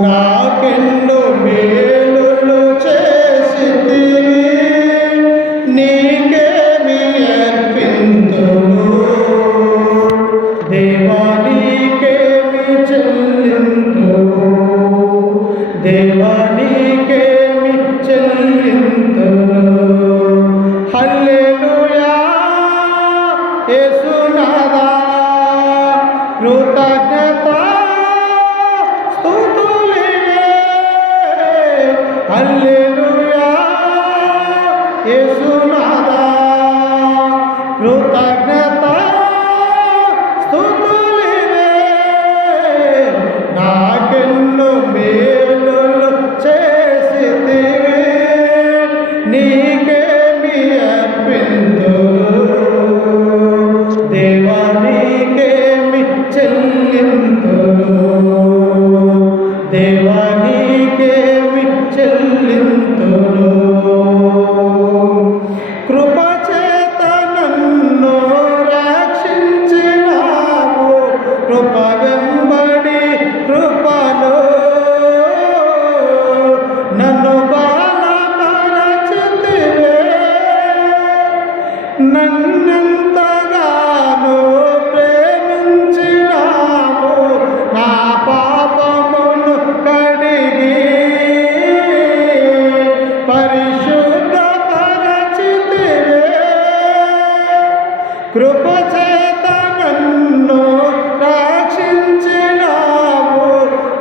నాకెండు మేలు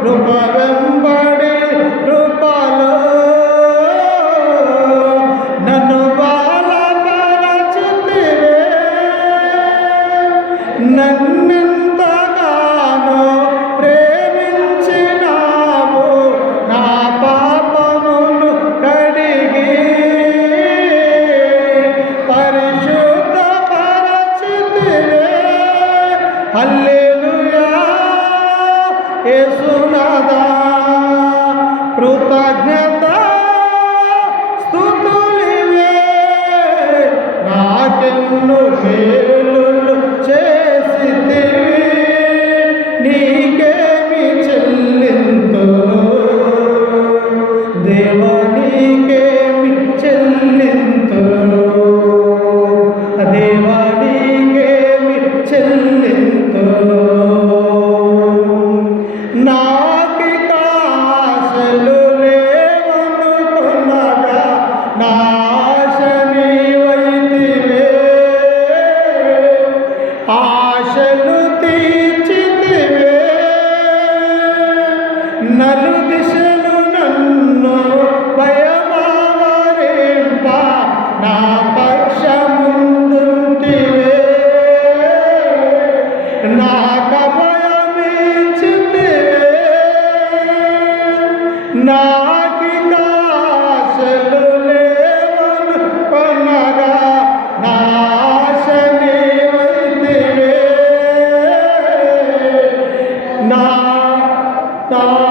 కృప వెంబడి కృపలో నన్ను బాలపరచుతివే నన్నెంతగానో ప్రేమించినావు నా పాపమును కడిగి పరిశుద్ధపరచుతివే హల్లే యేసు না না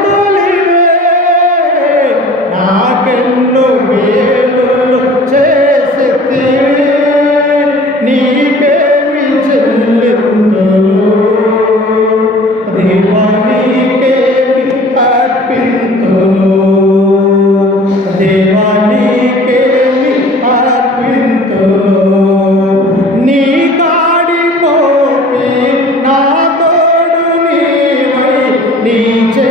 对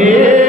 Yeah.